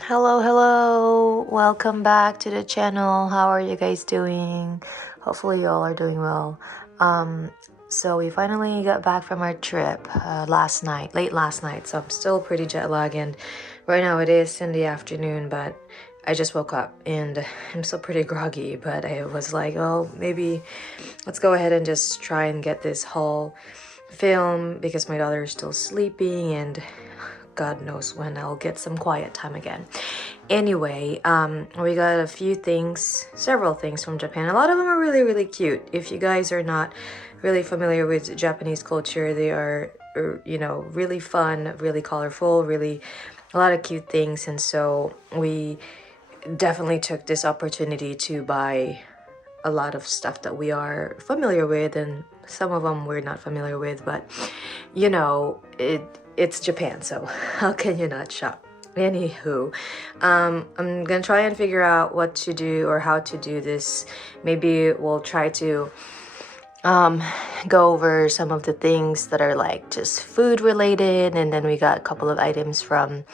Hello, welcome back to the channel. How are you guys doing? Hopefully you all are doing well. So we finally got back from our trip late last night, so I'm still pretty jet lagged, and right now it is in the afternoon, but I just woke up and I'm still pretty groggy, but I was like, oh, maybe let's go ahead and just try and get this whole film because my daughter is still sleeping and God knows when I'll get some quiet time again. Anyway, we got a few things, several things from Japan. A lot of them are really, really cute. If you guys are not really familiar with Japanese culture, they are, really fun, really colorful, really a lot of cute things. And so we definitely took this opportunity to buy a lot of stuff that we are familiar with, and some of them we're not familiar with, but it's Japan, so how can you not shop? Anywho, I'm gonna try and figure out what to do or how to do this. Maybe we'll try to go over some of the things that are like just food related, and then we got a couple of items from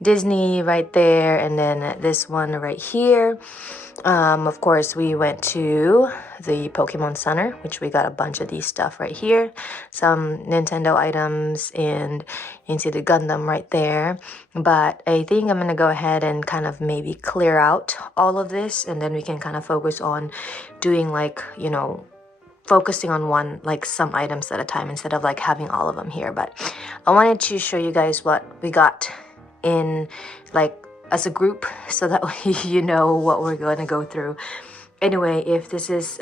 Disney right there, and then this one right here. Of course, we went to the Pokemon Center, which we got a bunch of these stuff right here, some Nintendo items, and into the Gundam right there. But I think I'm gonna go ahead and kind of maybe clear out all of this, and then we can kind of focus on doing like, focusing on one, like some items at a time instead of like having all of them here. But I wanted to show you guys what we got in like as a group so that you know what we're going to go through. Anyway, if this is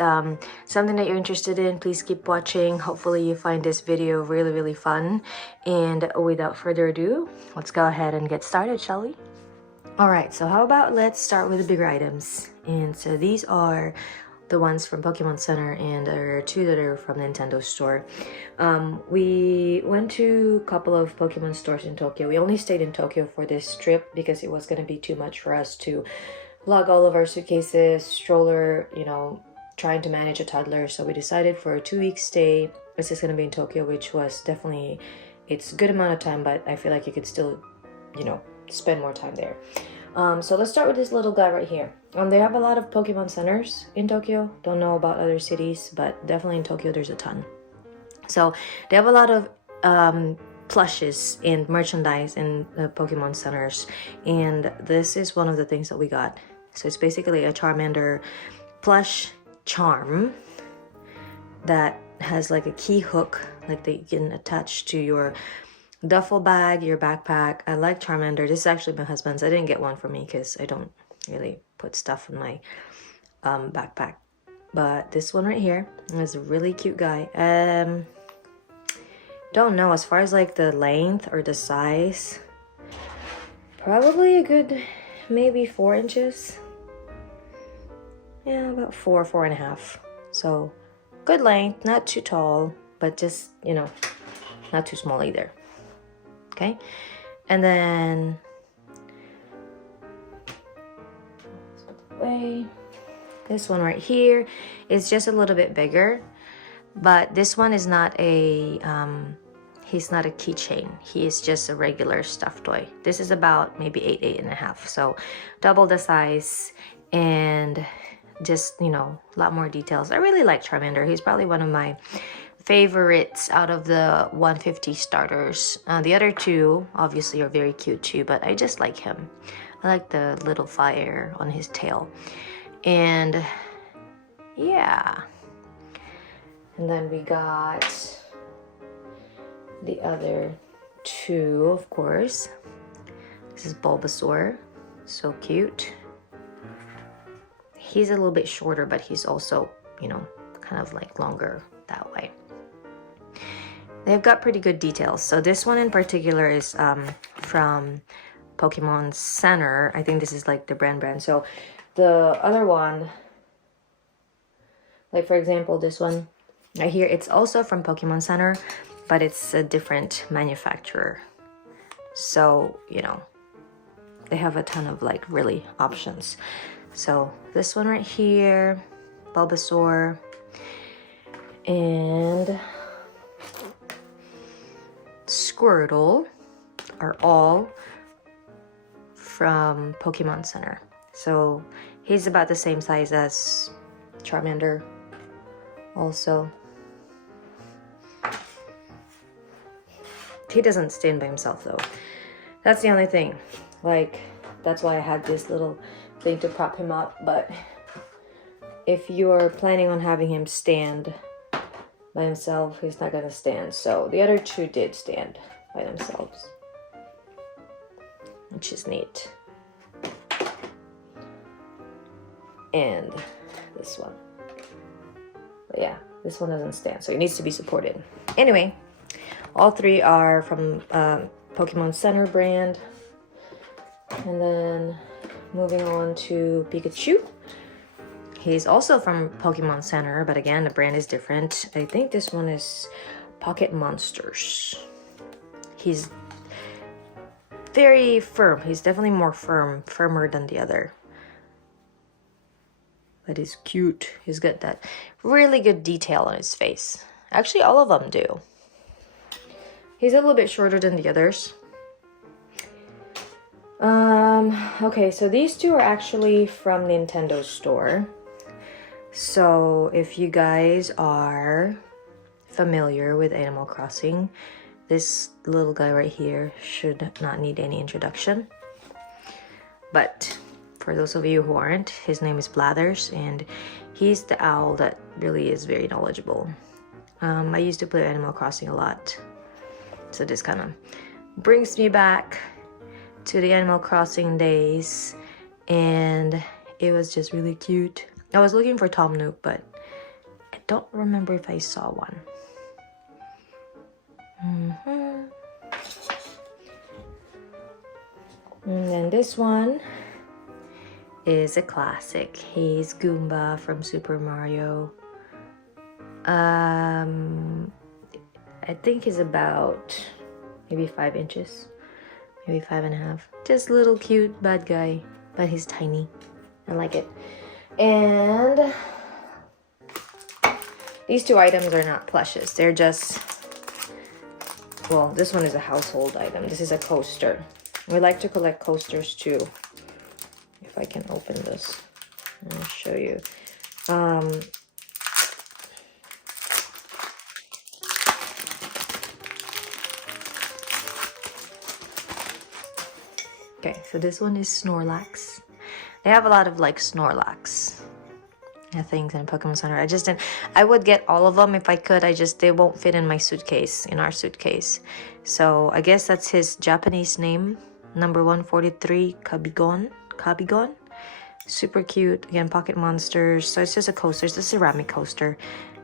something that you're interested in, please keep watching. Hopefully you find this video really, really fun. And without further ado, let's go ahead and get started, shall we? All right, so how about let's start with the bigger items. And so these are the ones from Pokemon Center, and there are two that are from Nintendo store. We went to a couple of Pokemon stores in Tokyo. We only stayed in Tokyo for this trip because it was going to be too much for us to lug all of our suitcases, stroller, trying to manage a toddler. So we decided for a 2-week stay. This is going to be in Tokyo, which was definitely, it's a good amount of time, but I feel like you could still, spend more time there. So let's start with this little guy right here. They have a lot of Pokemon centers in Tokyo. Don't know about other cities, but definitely in Tokyo there's a ton. So they have a lot of plushes and merchandise in the Pokemon centers, and this is one of the things that we got. So it's basically a Charmander plush charm that has like a key hook, like that you can attach to your duffel bag, your backpack. I like Charmander. This is actually my husband's. I didn't get one for me because I don't really put stuff in my backpack. But this one right here is a really cute guy. Don't know as far as like the length or the size. Probably a good maybe 4 inches. Yeah, about 4.5. So good length, not too tall, but just, not too small either. Okay, and then this one right here is just a little bit bigger, but this one is not a he's not a keychain. He is just a regular stuffed toy. This is about maybe 8.5, so double the size, and just a lot more details. I really like Charmander. He's probably one of my favorites out of the 150 starters. The other two obviously are very cute too, but I just like him. I like the little fire on his tail. And yeah, and then we got the other two, of course. This is Bulbasaur, so cute. He's a little bit shorter, but he's also, kind of like longer that way. They've got pretty good details. So this one in particular is from Pokemon Center. I think this is like the brand. So the other one, like for example, this one right here, it's also from Pokemon Center, but it's a different manufacturer. So, they have a ton of like really options. So this one right here, Bulbasaur, and Squirtle are all from Pokemon Center. So he's about the same size as Charmander also. He doesn't stand by himself though. That's the only thing. Like, that's why I had this little thing to prop him up. But if you're planning on having him stand by himself, he's not gonna stand. So the other two did stand by themselves, which is neat. And this one. But yeah, this one doesn't stand, so it needs to be supported. Anyway, all three are from Pokemon Center brand. And then moving on to Pikachu. He's also from Pokemon Center, but again, the brand is different. I think this one is Pocket Monsters. He's very firm. He's definitely more firmer than the other. But he's cute. He's got that really good detail on his face. Actually, all of them do. He's a little bit shorter than the others. Okay, so these two are actually from Nintendo Store. So if you guys are familiar with Animal Crossing, this little guy right here should not need any introduction. But for those of you who aren't, his name is Blathers, and he's the owl that really is very knowledgeable. I used to play Animal Crossing a lot, so this kind of brings me back to the Animal Crossing days, and it was just really cute. I was looking for Tom Nook, but I don't remember if I saw one. And then this one is a classic. He's Goomba from Super Mario. I think he's about maybe 5 inches, maybe 5.5. Just a little cute bad guy, but he's tiny. I like it. And these two items are not plushes. They're just, well, this one is a household item. This is a coaster. We like to collect coasters too. If I can open this, I'll show you. Okay, so this one is Snorlax. They have a lot of like Snorlax things in Pokemon Center. I would get all of them if I could. They won't fit in my suitcase, in our suitcase. So I guess that's his Japanese name, number 143, Kabigon. Super cute. Again, Pocket Monsters. So it's just a coaster. It's a ceramic coaster.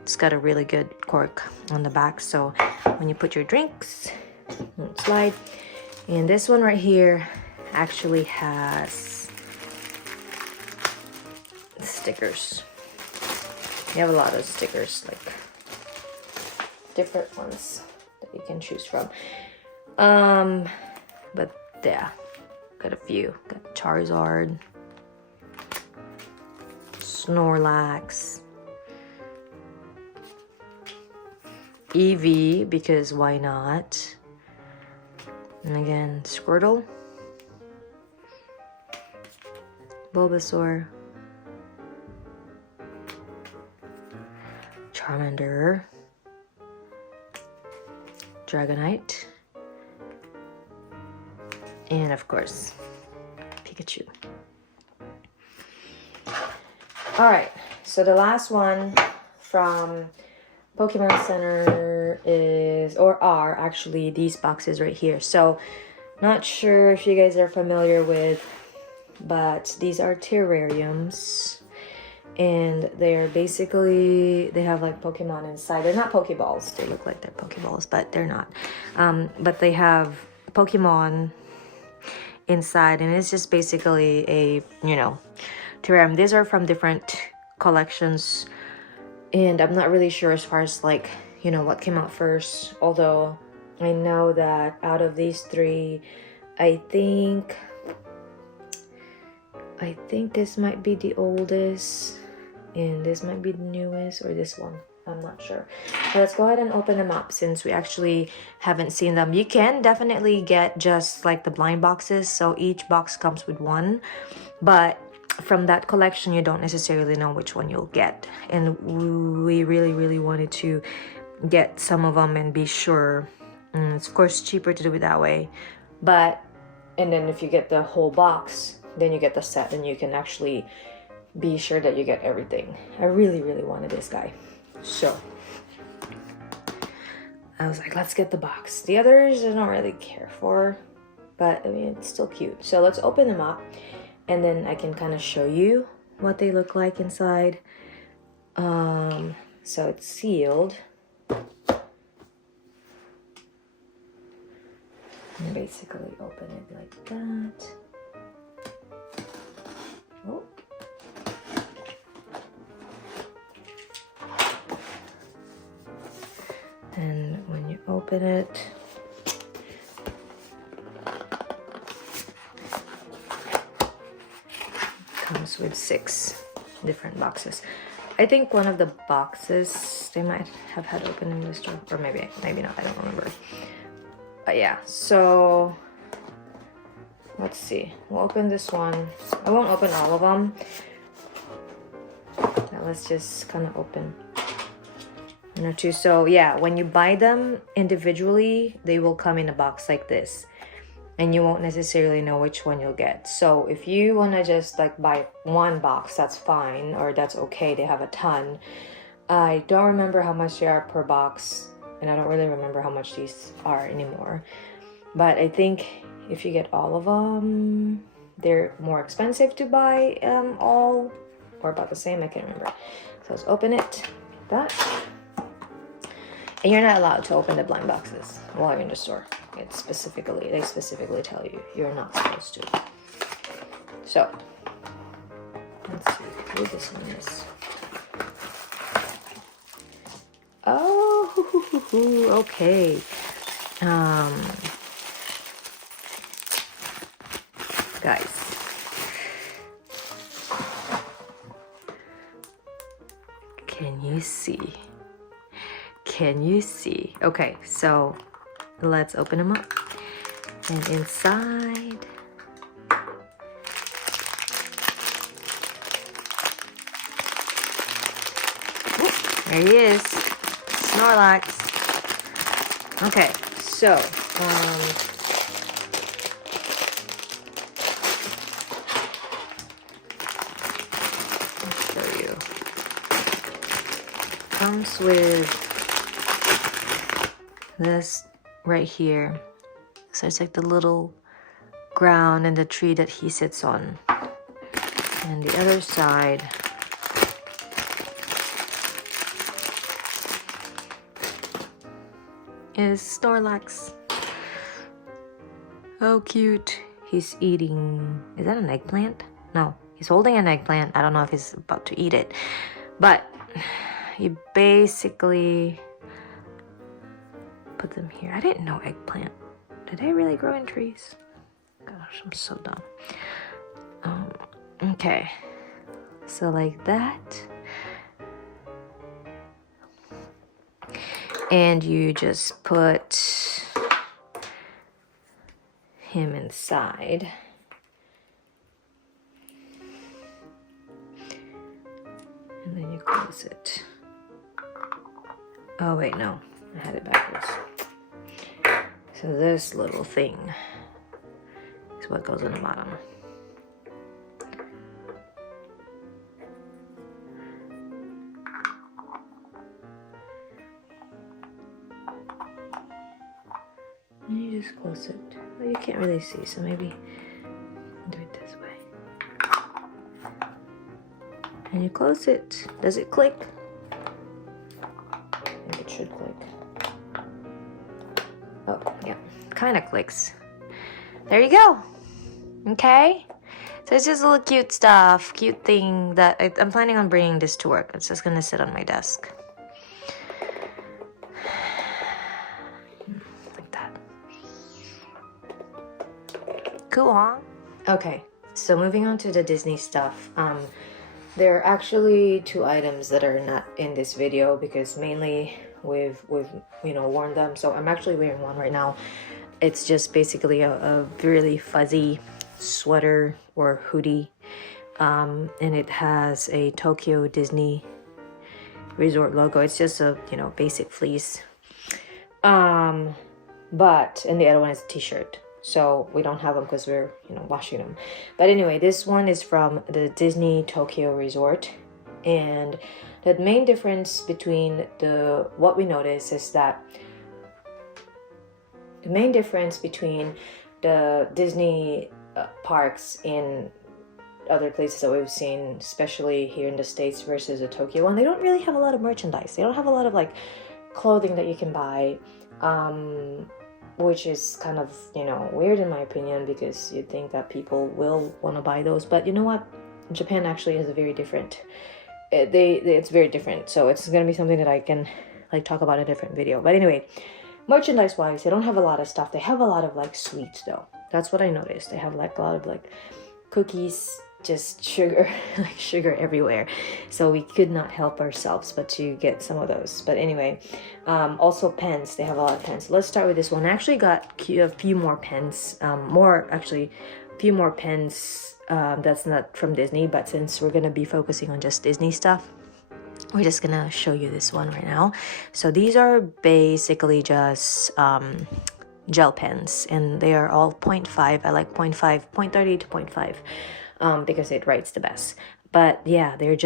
It's got a really good cork on the back. So when you put your drinks, it'll slide. And this one right here actually has stickers. You have a lot of stickers, like different ones that you can choose from. But yeah, got a few. Got Charizard, Snorlax, Eevee, because why not? And again, Squirtle, Bulbasaur, Charmander, Dragonite, and of course, Pikachu. Alright, so the last one from Pokemon Center are actually these boxes right here. So, not sure if you guys are familiar with, but these are terrariums. And they're basically, they have like Pokemon inside. They're not Pokeballs. They look like they're Pokeballs, but they're not. But they have Pokemon inside, and it's just basically a, terrarium. These are from different collections, and I'm not really sure as far as like, what came out first. Although I know that out of these three, I think this might be the oldest, and this might be the newest, or this one. I'm not sure. But let's go ahead and open them up since we actually haven't seen them. You can definitely get just like the blind boxes, so each box comes with one, but from that collection you don't necessarily know which one you'll get, and we really wanted to get some of them and be sure. It's of course cheaper to do it that way, but and then if you get the whole box, then you get the set and you can actually be sure that you get everything. I really wanted this guy, so I was like, let's get the box. The others I don't really care for, but I mean it's still cute. So let's open them up and then I can kind of show you what they look like inside. So it's sealed. And basically open it like that. Oh. And when you open it, comes with 6 different boxes. I think one of the boxes they might have had open in the store, or maybe not, I don't remember. But yeah, so let's see. We'll open this one. I won't open all of them. Now let's just kind of open one or two. So yeah, when you buy them individually, they will come in a box like this, and you won't necessarily know which one you'll get. So if you want to just like buy one box, that's fine, or that's okay. They have a ton. I don't remember how much they are per box, and I don't really remember how much these are anymore. But I think if you get all of them, they're more expensive to buy all, or about the same, I can't remember. So let's open it like that. And you're not allowed to open the blind boxes while you're in the store. They specifically tell you you're not supposed to. So let's see who this one is. Oh, okay. Guys, can you see? Can you see? Okay, so let's open them up. And inside, there he is, Snorlax. Okay, so let's show you. Comes with this right here. So it's like the little ground and the tree that he sits on. And the other side is Snorlax. Oh, cute. He's eating... Is that an eggplant? No, he's holding an eggplant. I don't know if he's about to eat it. But you basically put them here. I didn't know eggplant. Did they really grow in trees? Gosh, I'm so dumb. Okay. So like that. And you just put him inside. And then you close it. Oh wait, no. I had it backwards. So this little thing is what goes on the bottom. And you just close it. Well, you can't really see, so maybe do it this way. And you close it. Does it click? I think it should click. Oh, yeah, kind of clicks. There you go. Okay. So it's just a little cute stuff, cute thing that I'm planning on bringing this to work. It's just gonna sit on my desk. Like that. Cool, huh? Okay, so moving on to the Disney stuff. There are actually two items that are not in this video because mainly we've worn them. So I'm actually wearing one right now. It's just basically a really fuzzy sweater or hoodie, and it has a Tokyo Disney Resort logo. It's just a basic fleece, but and the other one is a t-shirt. So we don't have them because we're washing them. But anyway, this one is from the Disney Tokyo Resort, and the main difference between what we notice is that the main difference between the Disney parks in other places that we've seen, especially here in the States, versus the Tokyo one, they don't really have a lot of merchandise. They don't have a lot of like clothing that you can buy, which is kind of weird in my opinion, because you'd think that people will want to buy those. But you know what, Japan actually is a very different, it's very different. So it's gonna be something that I can like talk about in a different video. But anyway, merchandise wise, they don't have a lot of stuff. They have a lot of like sweets though. That's what I noticed. They have like a lot of like cookies, just sugar, like sugar everywhere. So we could not help ourselves but to get some of those. But anyway, also pens. They have a lot of pens. Let's start with this one. I actually got a few more pens, that's not from Disney, but since we're gonna be focusing on just Disney stuff, we're just gonna show you this one right now. So these are basically just gel pens, and they are all 0.5. I like 0.5, 0.30 to 0.5. Because it writes the best. But yeah, the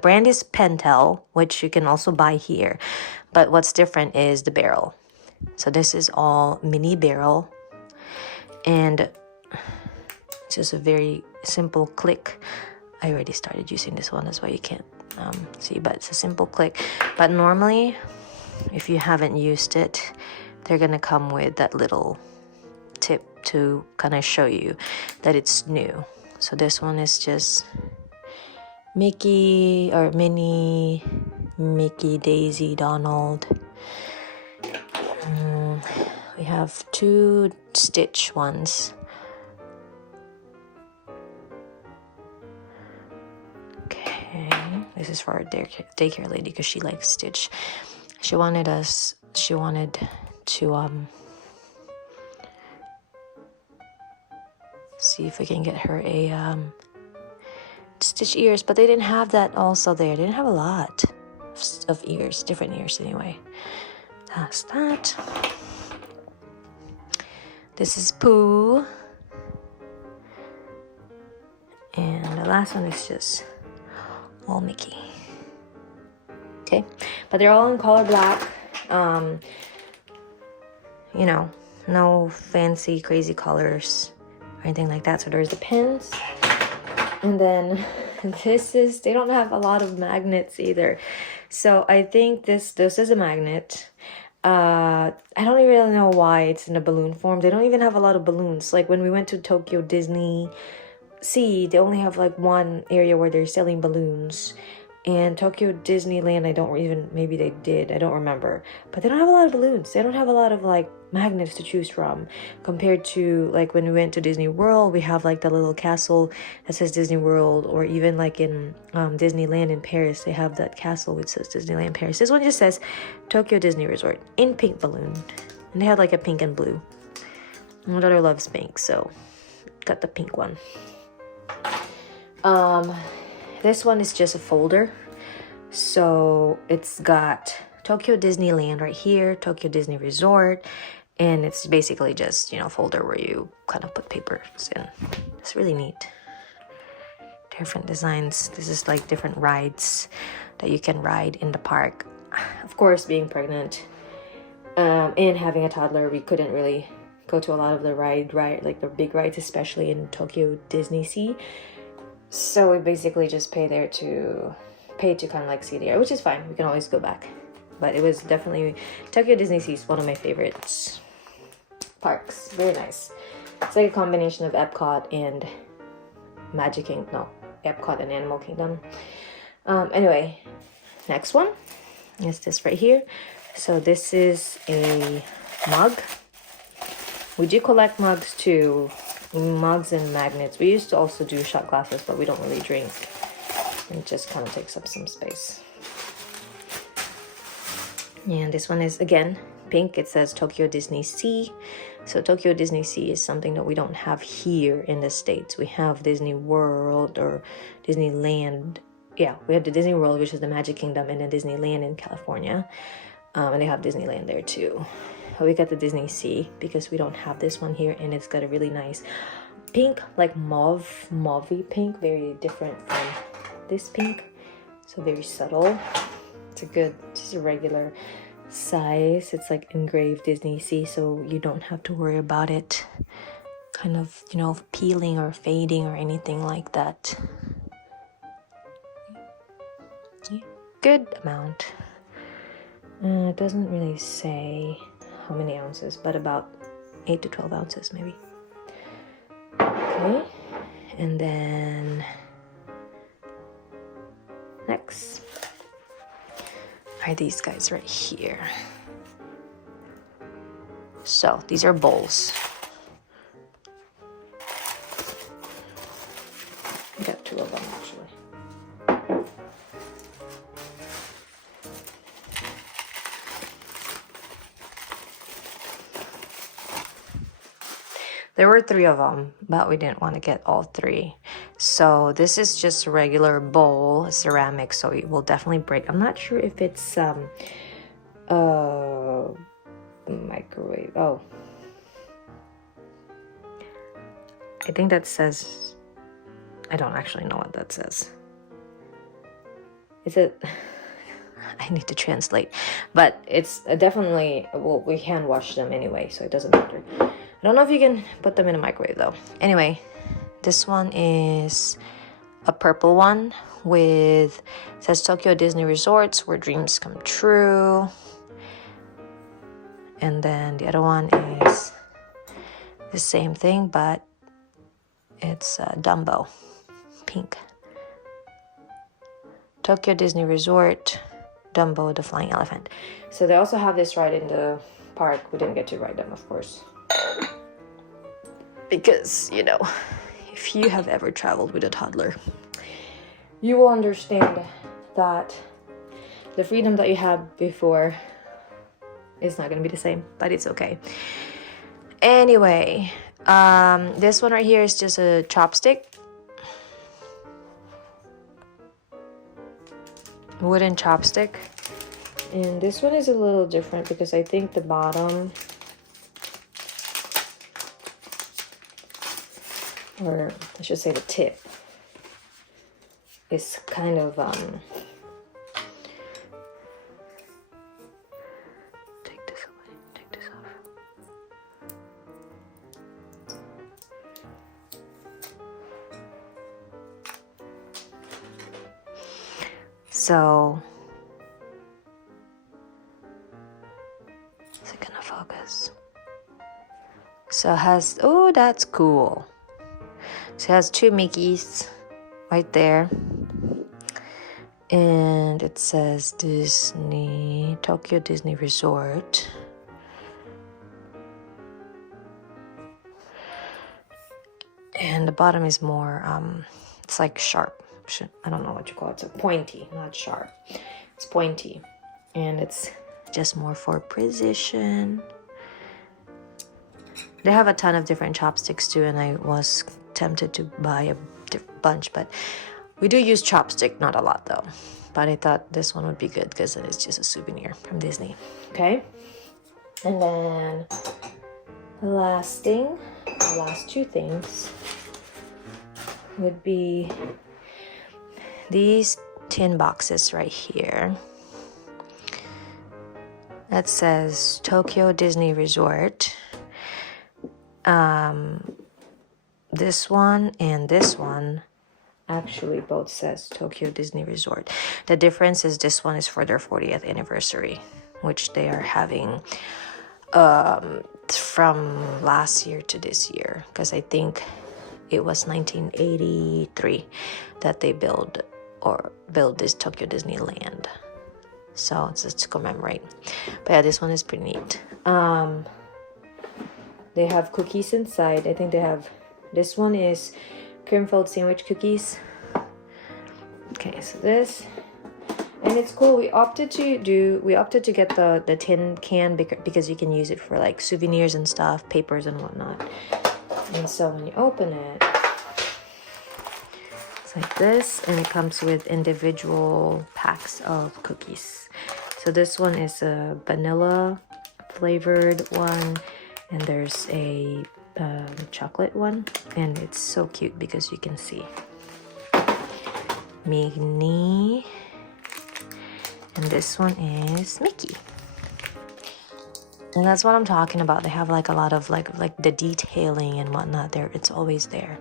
brand is Pentel, which you can also buy here. But what's different is the barrel. So this is all mini barrel, and it's just a very simple click. I already started using this one, that's why you can't see, but it's a simple click. But normally, if you haven't used it, they're gonna come with that little tip to kind of show you that it's new. So this one is just Mickey or Minnie, Mickey, Daisy, Donald. We have two Stitch ones. Okay, this is for our daycare lady because she likes Stitch. She wanted to see if we can get her a Stitch ears, but they didn't have that also there. They didn't have a lot of ears, different ears anyway. That's that. This is Pooh. And the last one is just all Mickey. Okay, but they're all in color black. No fancy crazy colors or anything like that. So there's the pins, and then they don't have a lot of magnets either. So I think this is a magnet. I don't even really know why it's in a balloon form. They don't even have a lot of balloons. Like when we went to Tokyo Disney Sea, they only have like one area where they're selling balloons. And Tokyo Disneyland, maybe they did, I don't remember. But they don't have a lot of balloons. They don't have a lot of like magnets to choose from. Compared to like when we went to Disney World, we have like the little castle that says Disney World, or even like in Disneyland in Paris, they have that castle which says Disneyland Paris. This one just says Tokyo Disney Resort in pink balloon. And they have like a pink and blue. My daughter loves pink, so got the pink one. This one is just a folder. So it's got Tokyo Disneyland right here, Tokyo Disney Resort, and it's basically just, a folder where you kind of put papers in. It's really neat. Different designs. This is like different rides that you can ride in the park. Of course, being pregnant and having a toddler, we couldn't really go to a lot of the like the big rides, especially in Tokyo Disney Sea. So we basically just pay to kind of like see the area, which is fine. We can always go back. But it was definitely, Tokyo Disney Sea is one of my favorites parks. Very nice. It's like a combination of Epcot and Epcot and Animal Kingdom. Anyway, next one is this right here. So this is a mug. We do collect mugs too. mugs and magnets. We used to also do shot glasses, but we don't really drink. It just kind of takes up some space. And this one is, again, pink. It says Tokyo Disney Sea. So Tokyo Disney Sea is something that we don't have here in the States. We have Disney World or Disneyland. Yeah, we have the Disney World, which is the Magic Kingdom, and then Disneyland in California. And they have Disneyland there too. But we got the Disney Sea because we don't have this one here, and it's got a really nice pink, like mauvey pink, very different from this pink. So very subtle. It's a good, just a regular size. It's like engraved Disney Sea, so you don't have to worry about it kind of, you know, peeling or fading or anything like that. Good amount. It doesn't really say how many ounces, but about 8 to 12 ounces maybe. Okay, and then next are these guys right here. So these are bowls. I got 2 of them actually. There were 3 of them, but we didn't want to get all 3. So this is just a regular bowl, ceramic, so it will definitely break. I'm not sure if it's microwave. Oh, I think that says, I don't actually know what that says. Is it? I need to translate, but it's definitely, well, we hand wash them anyway, so it doesn't matter. I don't know if you can put them in a microwave though. Anyway, this one is a purple one with, it says Tokyo Disney Resorts, where dreams come true. And then the other one is the same thing, but it's Dumbo, pink. Tokyo Disney Resort, Dumbo the Flying Elephant. So they also have this ride in the park. We didn't get to ride them, of course. Because, you know, if you have ever traveled with a toddler, you will understand that the freedom that you had before is not going to be the same, but it's okay. Anyway, this one right here is just a chopstick. Wooden chopstick. And this one is a little different because I think the bottom, or I should say the tip, is kind of take this away, take this off. So is it gonna focus? So it has, oh, that's cool. So it has 2 Mickeys right there. And it says Disney, Tokyo Disney Resort. And the bottom is more, it's like sharp. I don't know what you call it. It's a pointy, not sharp. It's pointy. And it's just more for precision. They have a ton of different chopsticks too, and I was tempted to buy a bunch, but we do use chopstick, not a lot though. But I thought this one would be good because it is just a souvenir from Disney. Okay, and then the last thing, the last 2 things would be these tin boxes right here. That says Tokyo Disney Resort. This one and this one actually both says Tokyo Disney Resort. The difference is this one is for their 40th anniversary, which they are having from last year to this year, because I think it was 1983 that they build this Tokyo Disneyland. So it's just to commemorate. But yeah, this one is pretty neat. They have cookies inside. I think they have This one is cream-filled sandwich cookies. Okay, so this, and it's cool. We opted to get the tin can because you can use it for like souvenirs and stuff, papers and whatnot. And so when you open it, it's like this, and it comes with individual packs of cookies. So this one is a vanilla flavored one, and there's a chocolate one, and it's so cute because you can see Minnie, and this one is Mickey. And that's what I'm talking about. They have like a lot of like the detailing and whatnot there. It's always there.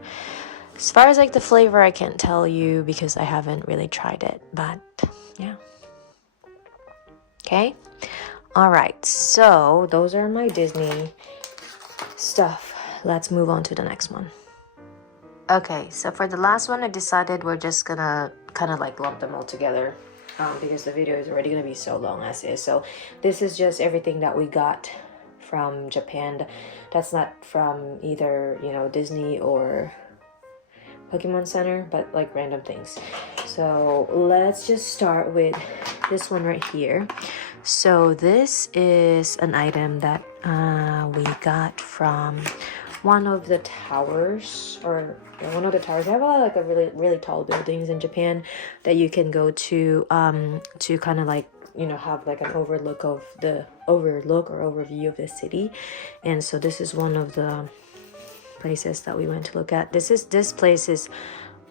As far as like the flavor, I can't tell you because I haven't really tried it, but yeah. Okay. All right. So those are my Disney stuff. Let's move on to the next one. Okay, so for the last one, I decided we're just gonna kind of like lump them all together because the video is already gonna be so long as is. So this is just everything that we got from Japan. That's not from either, you know, Disney or Pokemon Center, but like random things. So let's just start with this one right here. So this is an item that we got from one of the towers, or one of the towers. They have a lot of like really tall buildings in Japan that you can go to kind of like, you know, have like an overlook or overview of the city. And so this is one of the places that we went to look at. This place is,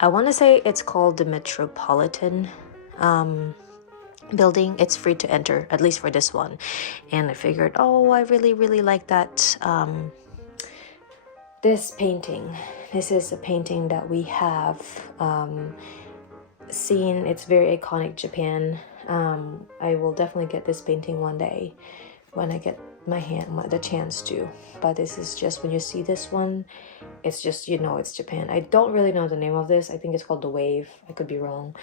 I want to say it's called the Metropolitan building. It's free to enter, at least for this one. And I figured, oh, I really like that this painting. This is a painting that we have seen. It's very iconic Japan. I will definitely get this painting one day when I get the chance to. But this is just, when you see this one, it's just, you know, it's Japan. I don't really know the name of this. I think it's called the wave. I could be wrong,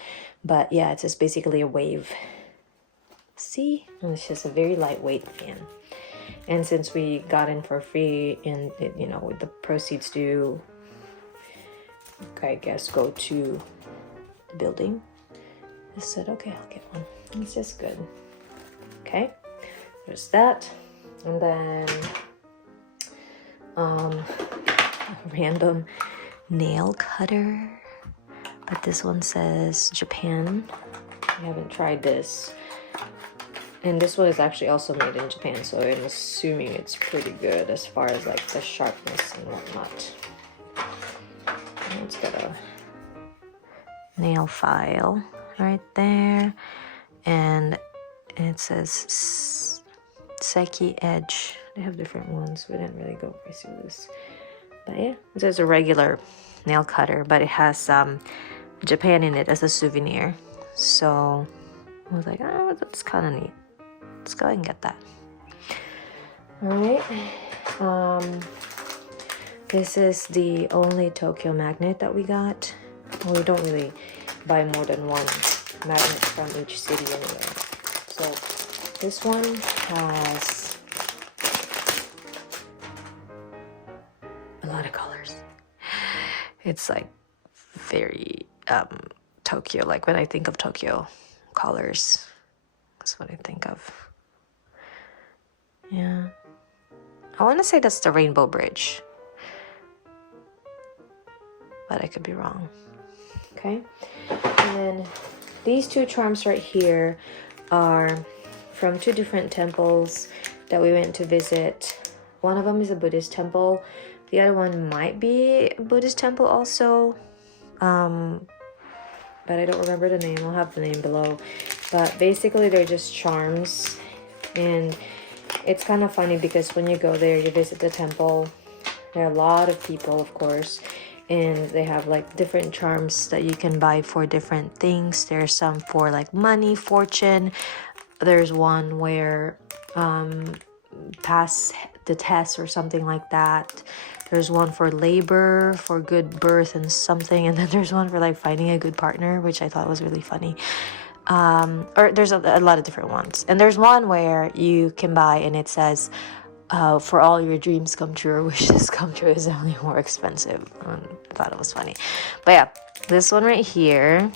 but yeah, it's just basically a wave. See, and it's just a very lightweight fan. And since we got in for free, and it, you know, the proceeds do, I guess, go to the building, I said, okay, I'll get one. It's just good. Okay, there's that. And then a random nail cutter, but this one says Japan. I haven't tried this. And this one is actually also made in Japan, so I'm assuming it's pretty good as far as like the sharpness and whatnot. And it's got a nail file right there, and it says Seki Edge. They have different ones. We didn't really go through this, but yeah, it says a regular nail cutter, but it has Japan in it as a souvenir. So I was like, oh, that's kind of neat. Let's go ahead and get that. All right. This is the only Tokyo magnet that we got. Well, we don't really buy more than one magnet from each city anyway. So this one has a lot of colors. It's like very Tokyo. Like when I think of Tokyo colors, that's what I think of. Yeah, I want to say that's the Rainbow Bridge, but I could be wrong. Okay, and then these two charms right here are from two different temples that we went to visit. One of them is a Buddhist temple. The other one might be a Buddhist temple also, but I don't remember the name. I'll have the name below. But basically they're just charms, and it's kind of funny because when you go there, you visit the temple, there are a lot of people, of course, and they have like different charms that you can buy for different things. There's some for like money, fortune. There's one where pass the test or something like that. There's one for labor, for good birth and something, and then there's one for like finding a good partner, which I thought was really funny. Or there's a lot of different ones, and there's one where you can buy and it says for all your dreams come true or wishes come true is only more expensive. I thought it was funny. But yeah, this one right here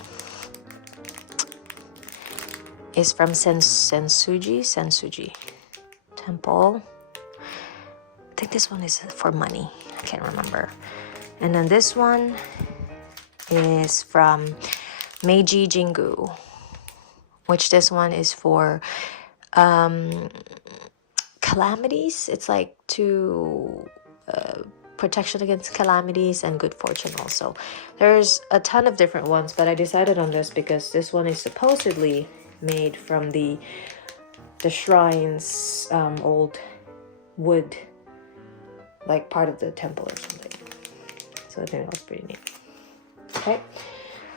is from Sensuji Temple. I think this one is for money. I can't remember. And then this one is from Meiji Jingu, which this one is for calamities. It's like to protection against calamities and good fortune also. There's a ton of different ones, but I decided on this because this one is supposedly made from the shrine's old wood, like part of the temple or something. So I think that was pretty neat. Okay,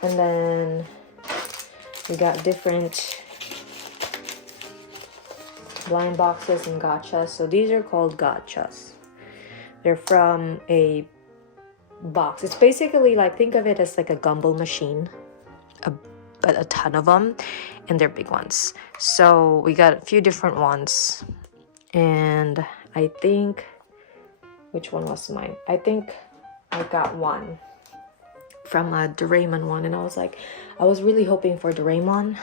and then we got different blind boxes and gachas. So these are called gachas. They're from a box. It's basically like, think of it as like a gumball machine, but a ton of them, and they're big ones. So we got a few different ones, and I think, which one was mine? I think I got one from a Doraemon one, and I was really hoping for Doraemon,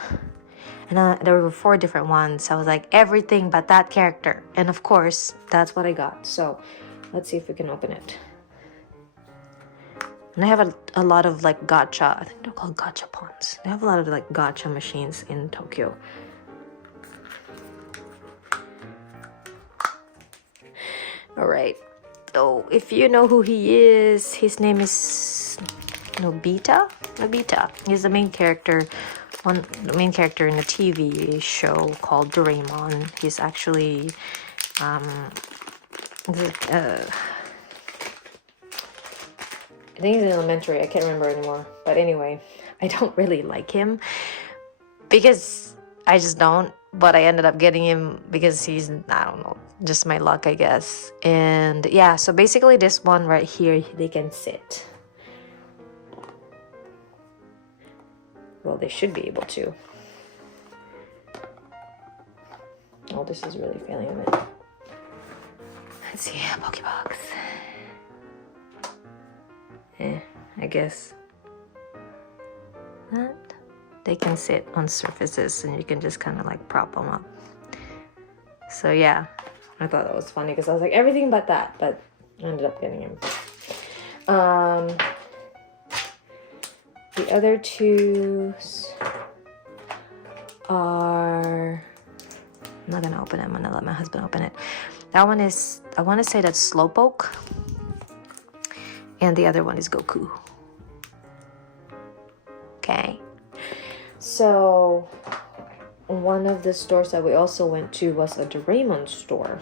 and there were 4 different ones. I was like, everything but that character, and of course that's what I got. So let's see if we can open it. And I have a lot of like gacha, I think they're called gachapons. They have a lot of like gacha machines in Tokyo. All right, so if you know who he is, his name is Nobita. He's the main character, the main character in a TV show called Doraemon. He's actually I think he's in elementary. I can't remember anymore. But anyway, I don't really like him because I just don't. But I ended up getting him because he's, I don't know, just my luck, I guess. And yeah, so basically this one right here, they can sit. Well, they should be able to. Oh, this is really failing a bit. Let's see, Pokebox. I guess that they can sit on surfaces and you can just kind of like prop them up. So yeah, I thought that was funny because I was like, everything but that, but I ended up getting him. The other 2 are, I'm not gonna open it, I'm gonna let my husband open it. That one is, I want to say that's Slowpoke, and the other one is Goku. Okay, so one of the stores that we also went to was a Doraemon store,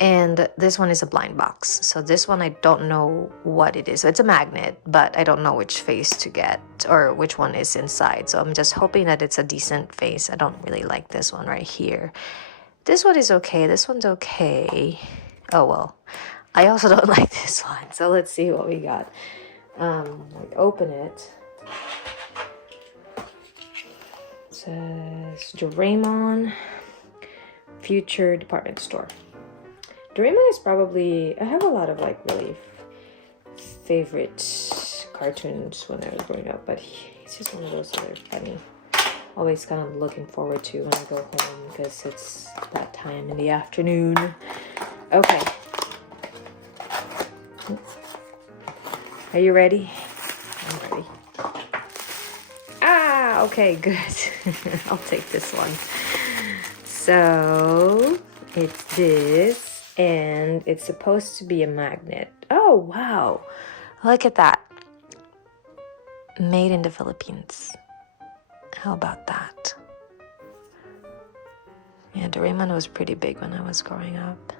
and this one is a blind box. So this one I don't know what it is. So it's a magnet, but I don't know which face to get or which one is inside. So I'm just hoping that it's a decent face. I don't really like this one right here. This one is okay. This one's okay. Oh well, I also don't like this one. So let's see what we got. Like open it. It says Doraemon Future Department Store. Doraemon is probably, I have a lot of like really favorite cartoons when I was growing up, but he's just one of those that are funny. Always kind of looking forward to when I go home because it's that time in the afternoon. Okay. Are you ready? I'm ready. Ah, okay, good. I'll take this one. So it's this, and it's supposed to be a magnet. Oh, wow. Look at that. Made in the Philippines. How about that? Yeah, Doraemon was pretty big when I was growing up.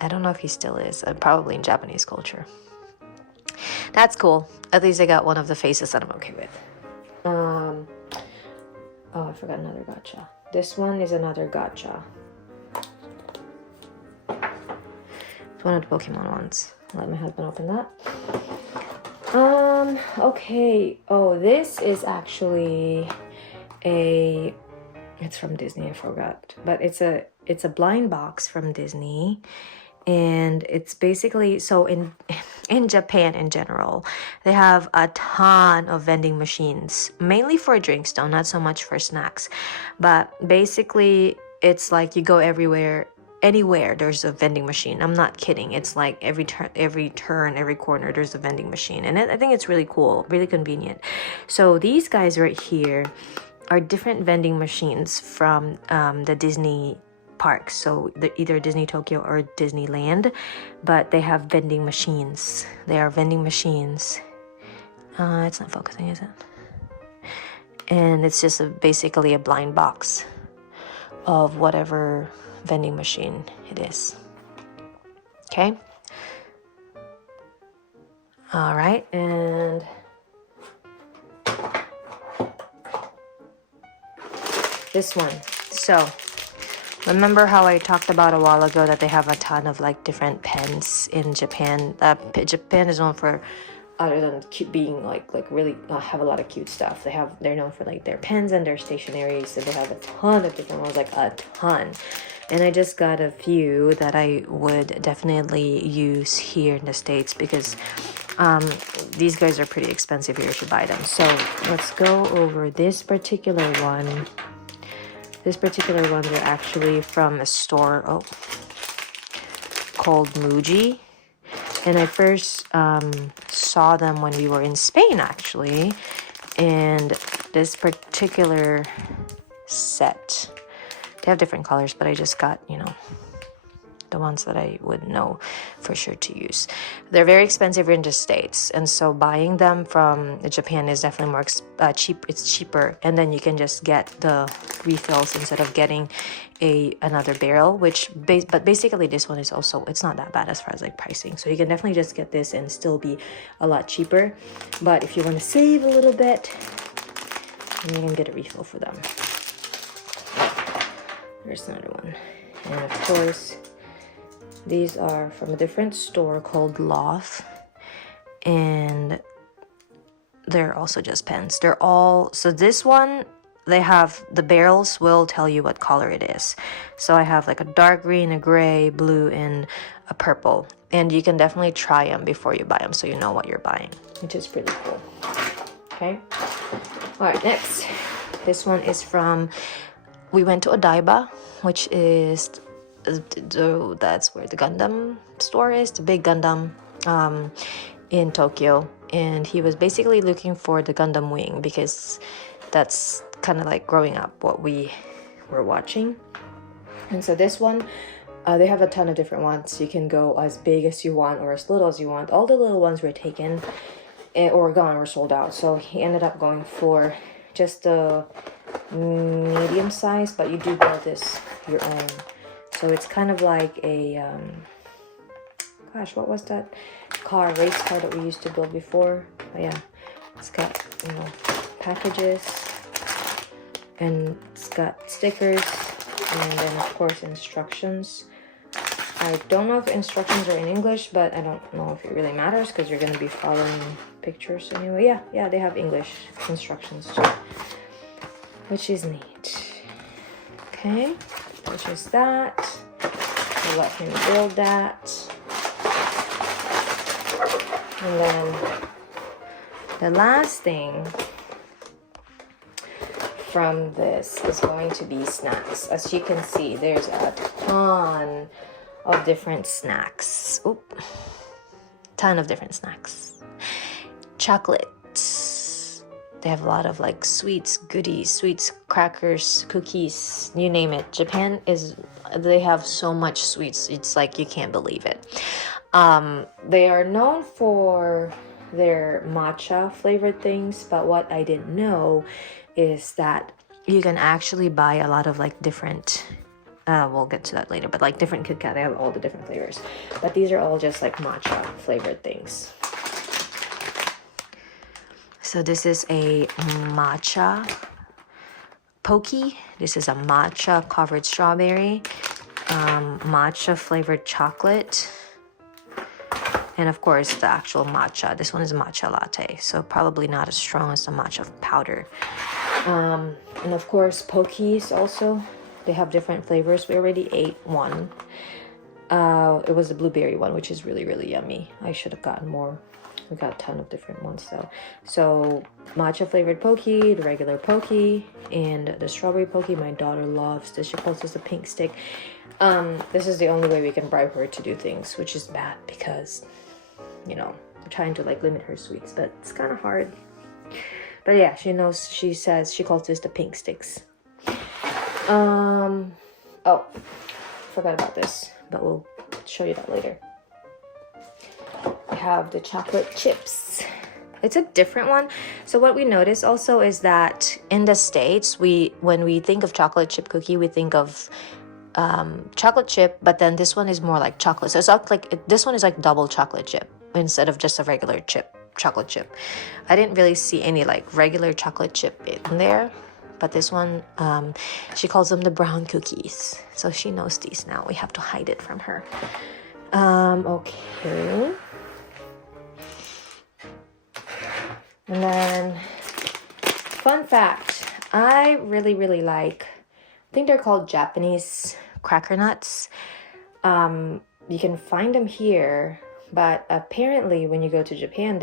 I don't know if he still is. Probably in Japanese culture. That's cool. At least I got one of the faces that I'm okay with. Oh, I forgot another gacha. This one is another gacha. It's one of the Pokemon ones. Let my husband open that. Okay. Oh, this is actually it's from Disney, I forgot. But it's a it's a blind box from Disney, and it's basically so in Japan in general, they have a ton of vending machines, mainly for drinks though, not so much for snacks. But basically, it's like you go everywhere, anywhere there's a vending machine. I'm not kidding. It's like every turn, every corner there's a vending machine, and I think it's really cool, really convenient. So these guys right here are different vending machines from the Disney parks, so either Disney Tokyo or Disneyland, but they have vending machines. They are vending machines. It's not focusing, is it? And it's just basically a blind box of whatever vending machine it is. Okay. All right, and this one. So remember how I talked about a while ago that they have a ton of like different pens in Japan? Japan is known for, other than being like really have a lot of cute stuff. They're known for like their pens and their stationery. So they have a ton of different ones, like a ton. And I just got a few that I would definitely use here in the States because these guys are pretty expensive here to buy them. So let's go over this particular one. This particular ones are actually from a store called Muji. And I first saw them when we were in Spain, actually. And this particular set, they have different colors, but I just got, the ones that I would know for sure to use. They're very expensive in the States, and so buying them from Japan is definitely more cheap. It's cheaper, and then you can just get the refills instead of getting another barrel. But basically this one is also, it's not that bad as far as like pricing. So you can definitely just get this and still be a lot cheaper. But if you want to save a little bit, then you can get a refill for them. There's another one, and of course, these are from a different store called Loft, and they're also just pens. They're all, so this one, they have, the barrels will tell you what color it is. So I have like a dark green, a gray, blue, and a purple. And you can definitely try them before you buy them so you know what you're buying, which is pretty cool. Okay. All right, next. This one is from, we went to Odaiba, which is that's where the Gundam store is, the big Gundam in Tokyo. And he was basically looking for the Gundam Wing because that's kind of like growing up what we were watching. And so this one, they have a ton of different ones. You can go as big as you want or as little as you want. All the little ones were taken or gone or sold out. So he ended up going for just the medium size, but you do build this your own. So it's kind of like a, gosh, what was that race car that we used to build before? Oh, yeah, it's got, packages, and it's got stickers, and then of course instructions. I don't know if the instructions are in English, but I don't know if it really matters because you're going to be following pictures anyway. Yeah, they have English instructions too, which is neat. Okay, which is that. I'll let him build that. And then the last thing from this is going to be snacks. As you can see, there's a ton of different snacks. Ton of different snacks. Chocolates. They have a lot of like sweets, goodies, sweets, crackers, cookies, you name it. Japan they have so much sweets. It's like you can't believe it. They are known for their matcha flavored things, but what I didn't know is that you can actually buy a lot of like different, we'll get to that later, but like different Kit Kat, they have all the different flavors. But these are all just like matcha flavored things. So this is a matcha Pocky. This is a matcha covered strawberry, matcha flavored chocolate, and of course the actual matcha. This one is a matcha latte, so probably not as strong as the matcha powder. And of course Pokies also. They have different flavors. We already ate one. It was the blueberry one, which is really, really yummy. I should have gotten more. We got a ton of different ones though. So matcha flavored Pocky, the regular Pocky, and the strawberry Pocky. My daughter loves this. She calls this a pink stick. This is the only way we can bribe her to do things, which is bad because, you know, we're trying to like limit her sweets, but it's kind of hard. But yeah, she knows. She says she calls this the pink sticks. Oh, forgot about this, but we'll show you that later. We have the chocolate chips. It's a different one. So what we notice also is that in the States, when we think of chocolate chip cookie, we think of chocolate chip, but then this one is more like chocolate. So it's like this one is like double chocolate chip instead of just a regular chocolate chip. I didn't really see any like regular chocolate chip in there. But this one, she calls them the brown cookies. So she knows these now. We have to hide it from her. Okay. And then, fun fact. I really, really like, I think they're called Japanese cracker nuts. You can find them here. But apparently when you go to Japan,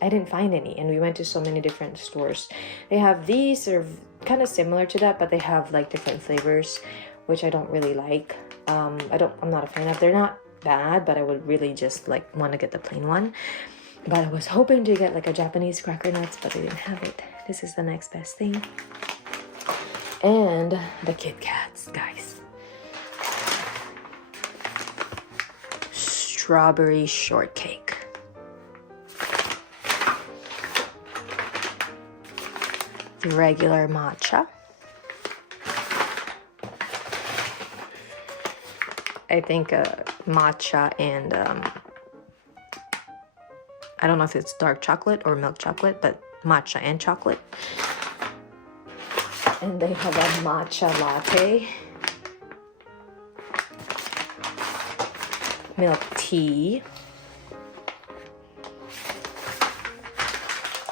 I didn't find any. And we went to so many different stores. They have these, they're kind of similar to that, but they have like different flavors, which I don't really like. I'm not a fan of. They're not bad, but I would really just like want to get the plain one. But I was hoping to get like a Japanese cracker nuts, but they didn't have it. This is the next best thing. And the Kit Kats, guys. Strawberry shortcake. The regular matcha. I think matcha and I don't know if it's dark chocolate or milk chocolate, but matcha and chocolate. And they have a matcha latte. Milk tea.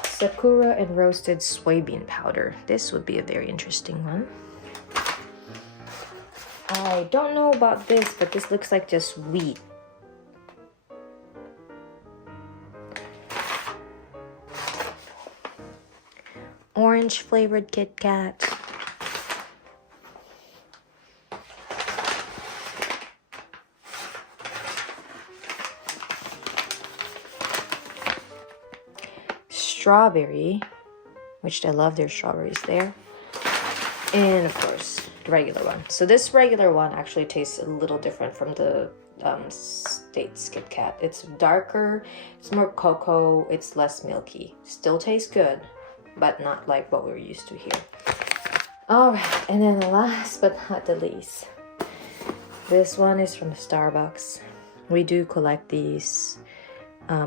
Sakura and roasted soybean powder. This would be a very interesting one. I don't know about this, but this looks like just wheat. Orange flavored Kit Kat. Strawberry, which I love their strawberries there. And of course, the regular one. So this regular one actually tastes a little different from the States Kit Kat. It's darker, it's more cocoa, it's less milky. Still tastes good, but not like what we're used to here. Alright, and then the last but not the least. This one is from Starbucks. We do collect these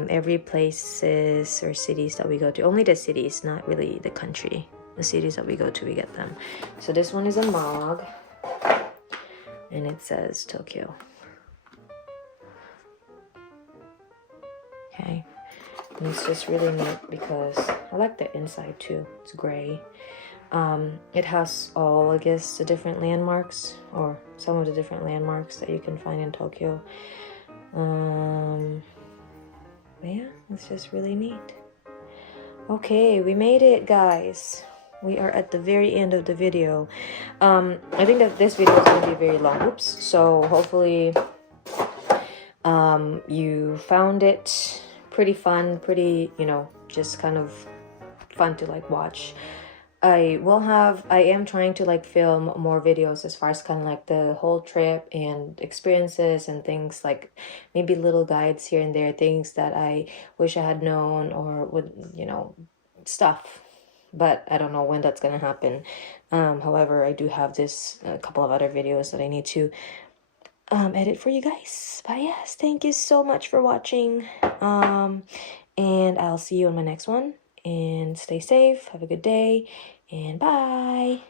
every places or cities that we go to. Only the cities, not really the country. The cities that we go to, we get them. So this one is a mug. And it says Tokyo. Okay. And it's just really neat because I like the inside too. It's gray. It has all, I guess, the different landmarks, or some of the different landmarks that you can find in Tokyo. Yeah, it's just really neat. Okay, we made it, guys. We are at the very end of the video. I think that this video is going to be very long. Oops. So hopefully you found it pretty fun, pretty, you know, just kind of fun to like watch. I am trying to like film more videos as far as kind of like the whole trip and experiences and things, like maybe little guides here and there, things that I wish I had known or would, you know, stuff. But I don't know when that's gonna happen. However, I do have a couple of other videos that I need to edit for you guys. But yes, thank you so much for watching. And I'll see you on my next one. And stay safe, have a good day, and bye.